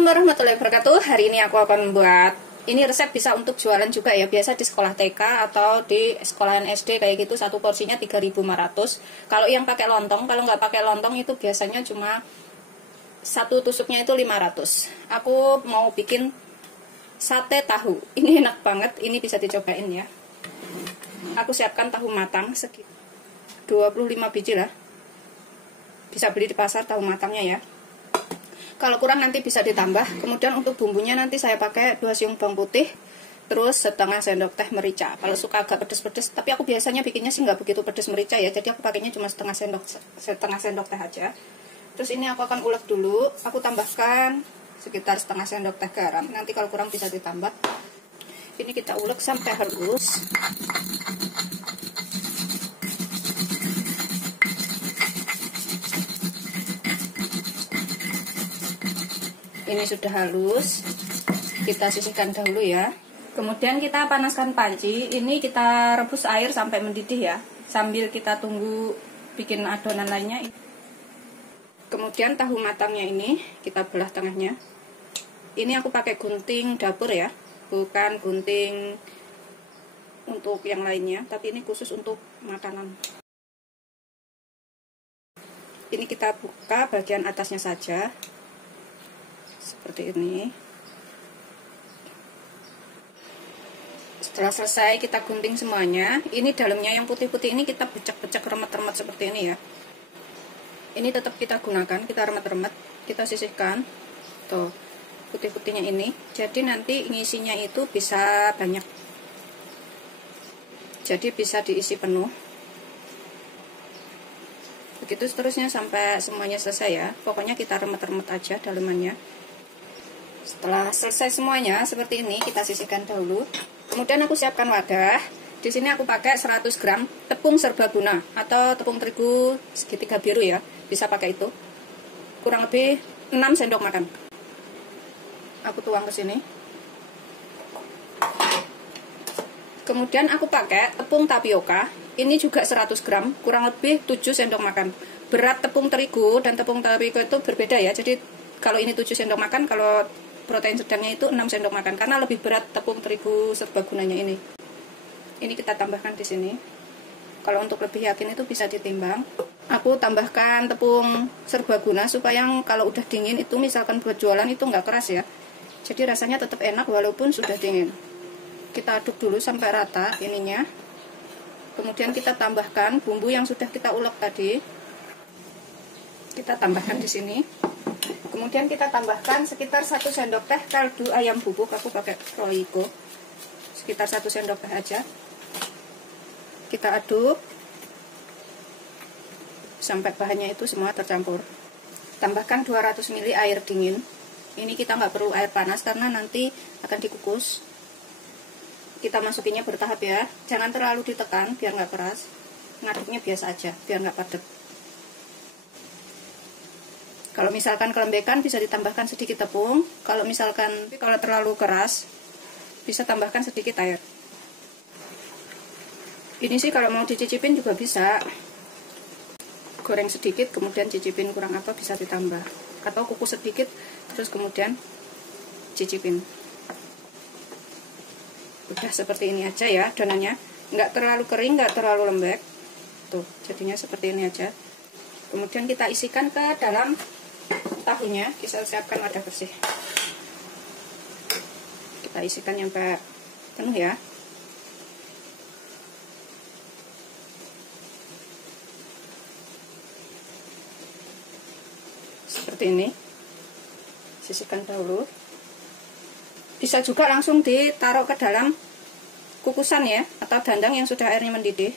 Assalamualaikum warahmatullahi wabarakatuh. Hari ini aku akan membuat, ini resep bisa untuk jualan juga ya, biasa di sekolah TK atau di sekolahan SD kayak gitu. Satu porsinya 3.500. Kalau yang pakai lontong, kalau nggak pakai lontong itu biasanya cuma satu tusuknya itu 500. Aku mau bikin sate tahu. Ini enak banget, ini bisa dicobain ya. Aku siapkan tahu matang sekitar 25 biji lah. Bisa beli di pasar tahu matangnya ya. Kalau kurang nanti bisa ditambah. Kemudian untuk bumbunya nanti saya pakai 2 siung bawang putih, terus setengah sendok teh merica. Kalau suka agak pedes-pedes, tapi aku biasanya bikinnya sih nggak begitu pedes merica ya. Jadi aku pakainya cuma setengah sendok teh aja. Terus ini aku akan ulek dulu. Aku tambahkan sekitar setengah sendok teh garam. Nanti kalau kurang bisa ditambah. Ini kita ulek sampai halus. Ini sudah halus, kita sisihkan dahulu ya. Kemudian kita panaskan panci. Ini kita rebus air sampai mendidih ya, sambil kita tunggu bikin adonan lainnya. Kemudian tahu matangnya ini kita belah tengahnya. Ini aku pakai gunting dapur ya, bukan gunting untuk yang lainnya, tapi ini khusus untuk makanan. Ini kita buka bagian atasnya saja. Seperti ini. Setelah selesai kita gunting semuanya. Ini dalamnya yang putih-putih ini kita becek-becek, remet-remet seperti ini ya. Ini tetap kita gunakan, kita remet-remet, kita sisihkan. Tuh, putih-putihnya ini. Jadi nanti ngisinya itu bisa banyak. Jadi bisa diisi penuh. Begitu seterusnya sampai semuanya selesai ya. Pokoknya kita remet-remet aja dalamannya. Setelah selesai semuanya seperti ini, kita sisihkan dahulu. Kemudian aku siapkan wadah. Di sini aku pakai 100 gram tepung serbaguna atau tepung terigu segitiga biru ya. Bisa pakai itu. Kurang lebih 6 sendok makan. Aku tuang ke sini. Kemudian aku pakai tepung tapioka. Ini juga 100 gram, kurang lebih 7 sendok makan. Berat tepung terigu dan tepung tapioka itu berbeda ya. Jadi kalau ini 7 sendok makan, kalau protein sedangnya itu 6 sendok makan, karena lebih berat tepung terigu serbagunanya ini. Ini kita tambahkan di sini. Kalau untuk lebih yakin itu bisa ditimbang. Aku tambahkan tepung serbaguna supaya kalau udah dingin itu misalkan buat jualan itu nggak keras ya. Jadi rasanya tetap enak walaupun sudah dingin. Kita aduk dulu sampai rata ininya. Kemudian kita tambahkan bumbu yang sudah kita ulek tadi. Kita tambahkan di sini. Kemudian kita tambahkan sekitar 1 sendok teh kaldu ayam bubuk. Aku pakai Royco. Sekitar 1 sendok teh aja. Kita aduk sampai bahannya itu semua tercampur. Tambahkan 200 ml air dingin. Ini kita nggak perlu air panas karena nanti akan dikukus. Kita masukinnya bertahap ya. Jangan terlalu ditekan biar nggak keras. Ngaduknya biasa aja biar nggak padat. Kalau misalkan kelembekan bisa ditambahkan sedikit tepung. Kalau terlalu keras bisa tambahkan sedikit air. Ini sih kalau mau dicicipin juga bisa. Goreng sedikit kemudian cicipin kurang apa bisa ditambah. Atau kukus sedikit terus kemudian cicipin. Udah seperti ini aja ya adonannya. Nggak terlalu kering, nggak terlalu lembek. Tuh jadinya seperti ini aja. Kemudian kita isikan ke dalam tahunya. Kita siapkan wadah bersih. Kita isikan sampai penuh ya. Seperti ini. Sisihkan dahulu. Bisa juga langsung ditaruh ke dalam kukusan ya, atau dandang yang sudah airnya mendidih.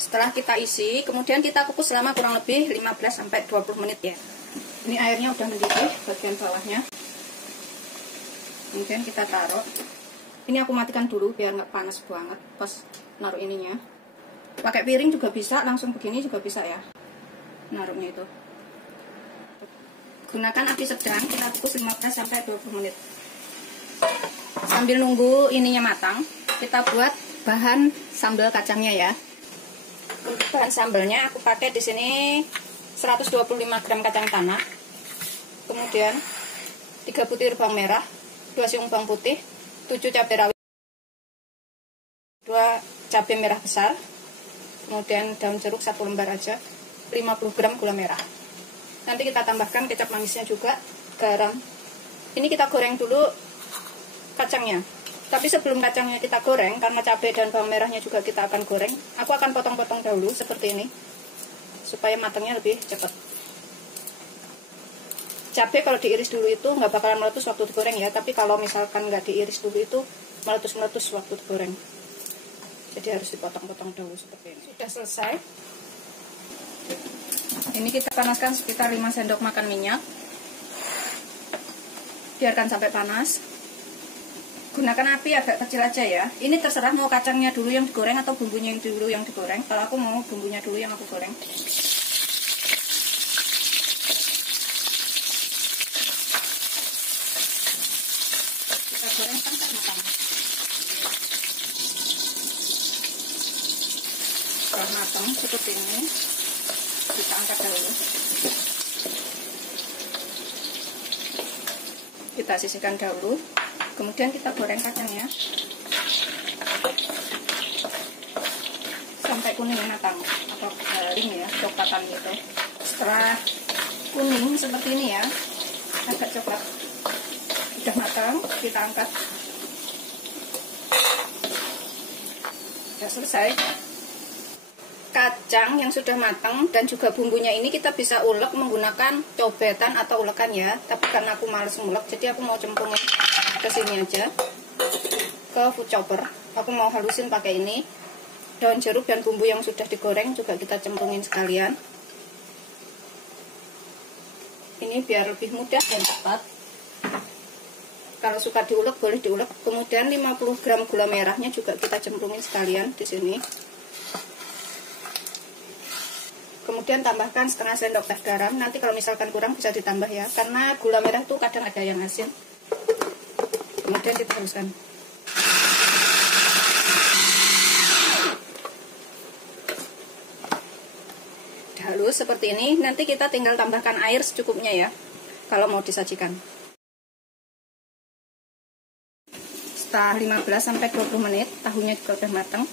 Setelah kita isi, kemudian kita kukus selama kurang lebih 15-20 menit ya. Ini airnya udah mendidih bagian bawahnya. Kemudian kita taruh. Ini aku matikan dulu biar nggak panas banget pas naruh ininya. Pakai piring juga bisa, langsung begini juga bisa ya. Naruhnya itu. Gunakan api sedang, kita kukus 15-20 menit. Sambil nunggu ininya matang, kita buat bahan sambal kacangnya ya. Untuk bahan sambalnya aku pakai di sini 125 gram kacang tanah. Kemudian 3 butir bawang merah, 2 siung bawang putih, 7 cabai rawit, 2 cabai merah besar. Kemudian daun jeruk 1 lembar aja, 50 gram gula merah. Nanti kita tambahkan kecap manisnya juga, garam. Ini kita goreng dulu kacangnya. Tapi sebelum kacangnya kita goreng, karena cabai dan bawang merahnya juga kita akan goreng, aku akan potong-potong dahulu seperti ini, supaya matangnya lebih cepat. Cabai kalau diiris dulu itu nggak bakalan meletus waktu digoreng ya, tapi kalau misalkan nggak diiris dulu itu meletus-meletus waktu digoreng. Jadi harus dipotong-potong dahulu seperti ini. Sudah selesai. Ini kita panaskan sekitar 5 sendok makan minyak. Biarkan sampai panas. Gunakan api agak kecil aja ya. Ini terserah mau kacangnya dulu yang digoreng atau bumbunya yang dulu yang digoreng. Kalau aku mau bumbunya dulu yang aku goreng. Kita goreng sampai matang. Kalau matang seperti ini, kita angkat dulu. Kita sisihkan dahulu. Kemudian kita goreng kacangnya sampai kuning matang atau garing ya, coklatan gitu. Setelah kuning seperti ini ya, agak coklat, sudah matang, kita angkat. Sudah selesai. Kacang yang sudah matang dan juga bumbunya ini kita bisa ulek menggunakan cobetan atau ulekan ya. Tapi karena aku males ngulek, jadi aku mau cemplungin ke sini aja, ke food chopper. Aku mau halusin pakai ini. Daun jeruk dan bumbu yang sudah digoreng juga kita cemplungin sekalian. Ini biar lebih mudah dan cepat. Kalau suka diulek boleh diulek. Kemudian 50 gram gula merahnya juga kita cemplungin sekalian di sini. Kemudian tambahkan setengah sendok teh garam. Nanti kalau misalkan kurang bisa ditambah ya, karena gula merah tuh kadang ada yang asin. Kemudian kita haluskan. Udah halus seperti ini. Nanti kita tinggal tambahkan air secukupnya ya, kalau mau disajikan. Setelah 15-20 menit, tahunya juga udah matang.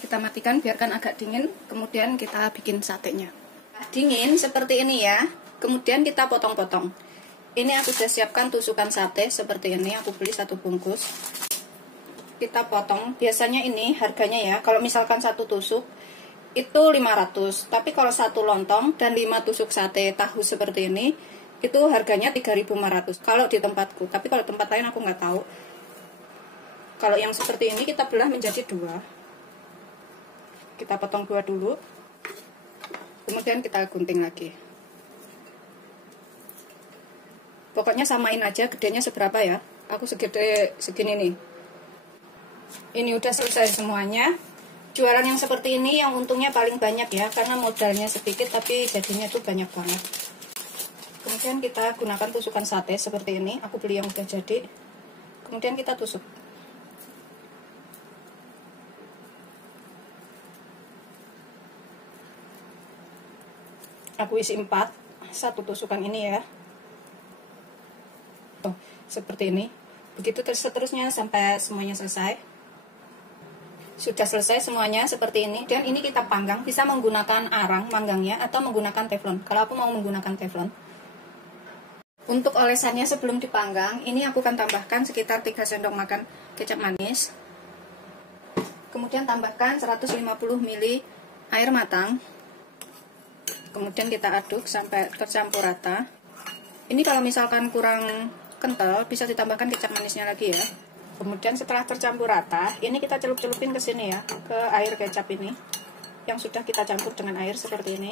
Kita matikan, biarkan agak dingin, kemudian kita bikin satenya. Dingin seperti ini ya, kemudian kita potong-potong. Ini aku sudah siapkan tusukan sate seperti ini, aku beli 1 bungkus. Kita potong, biasanya ini harganya ya, kalau misalkan 1 tusuk itu 500, tapi kalau 1 lontong dan 5 tusuk sate tahu seperti ini, itu harganya 3.500 kalau di tempatku, tapi kalau tempat lain aku nggak tahu. Kalau yang seperti ini kita belah menjadi 2. Kita potong 2 dulu, kemudian kita gunting lagi. Pokoknya samain aja gedenya seberapa ya. Aku segini nih. Ini udah selesai semuanya. Jualan yang seperti ini yang untungnya paling banyak ya, karena modalnya sedikit tapi jadinya tuh banyak banget. Kemudian kita gunakan tusukan sate seperti ini. Aku beli yang udah jadi. Kemudian kita tusuk. Aku isi 4, 1 tusukan ini ya. Oh, seperti ini. Begitu seterusnya sampai semuanya selesai. Sudah selesai semuanya seperti ini. Dan ini kita panggang, bisa menggunakan arang manggangnya atau menggunakan teflon. Kalau aku mau menggunakan teflon. Untuk olesannya sebelum dipanggang, ini aku akan tambahkan sekitar 3 sendok makan kecap manis. Kemudian tambahkan 150 ml air matang. Kemudian kita aduk sampai tercampur rata. Ini kalau misalkan kurang kental bisa ditambahkan kecap manisnya lagi ya. Kemudian setelah tercampur rata, ini kita celup-celupin ke sini ya, ke air kecap ini yang sudah kita campur dengan air seperti ini.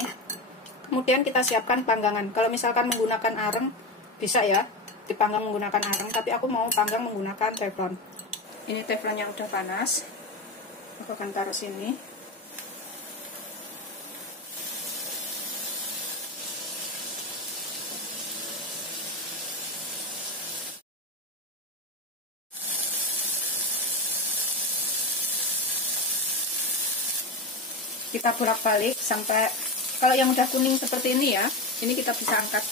Kemudian kita siapkan panggangan. Kalau misalkan menggunakan areng bisa ya, dipanggang menggunakan areng, tapi aku mau panggang menggunakan teflon. Ini teflon yang udah panas. Aku akan taruh sini. Kita bolak-balik sampai, kalau yang udah kuning seperti ini ya, ini kita bisa angkat.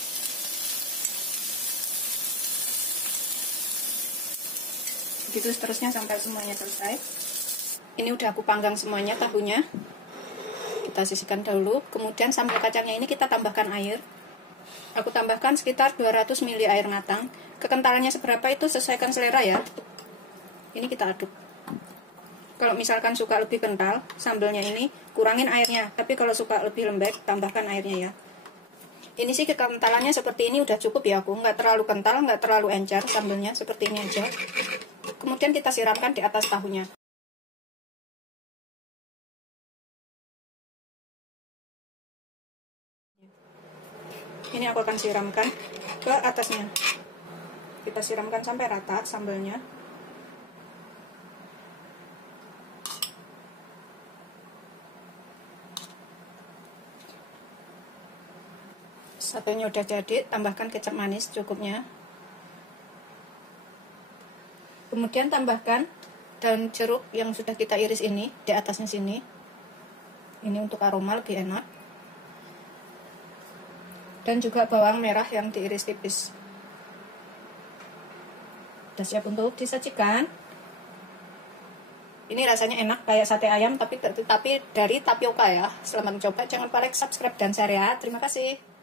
Begitu seterusnya sampai semuanya selesai. Ini udah aku panggang semuanya tahunya. Kita sisihkan dahulu. Kemudian sambal kacangnya ini kita tambahkan air. Aku tambahkan sekitar 200 ml air matang. Kekentalannya seberapa itu sesuaikan selera ya. Ini kita aduk. Kalau misalkan suka lebih kental sambalnya ini, kurangin airnya. Tapi kalau suka lebih lembek, tambahkan airnya ya. Ini sih kekentalannya seperti ini udah cukup ya aku. Nggak terlalu kental, nggak terlalu encer sambalnya, seperti ini aja. Kemudian kita siramkan di atas tahunya. Ini aku akan siramkan ke atasnya. Kita siramkan sampai rata sambalnya. Satunya udah jadi, tambahkan kecap manis cukupnya. Kemudian tambahkan daun jeruk yang sudah kita iris ini di atasnya sini. Ini untuk aroma lebih enak. Dan juga bawang merah yang diiris tipis. Sudah siap untuk disajikan. Ini rasanya enak kayak sate ayam tapi dari tapioka ya. Selamat mencoba, jangan lupa like, subscribe, dan share ya. Terima kasih.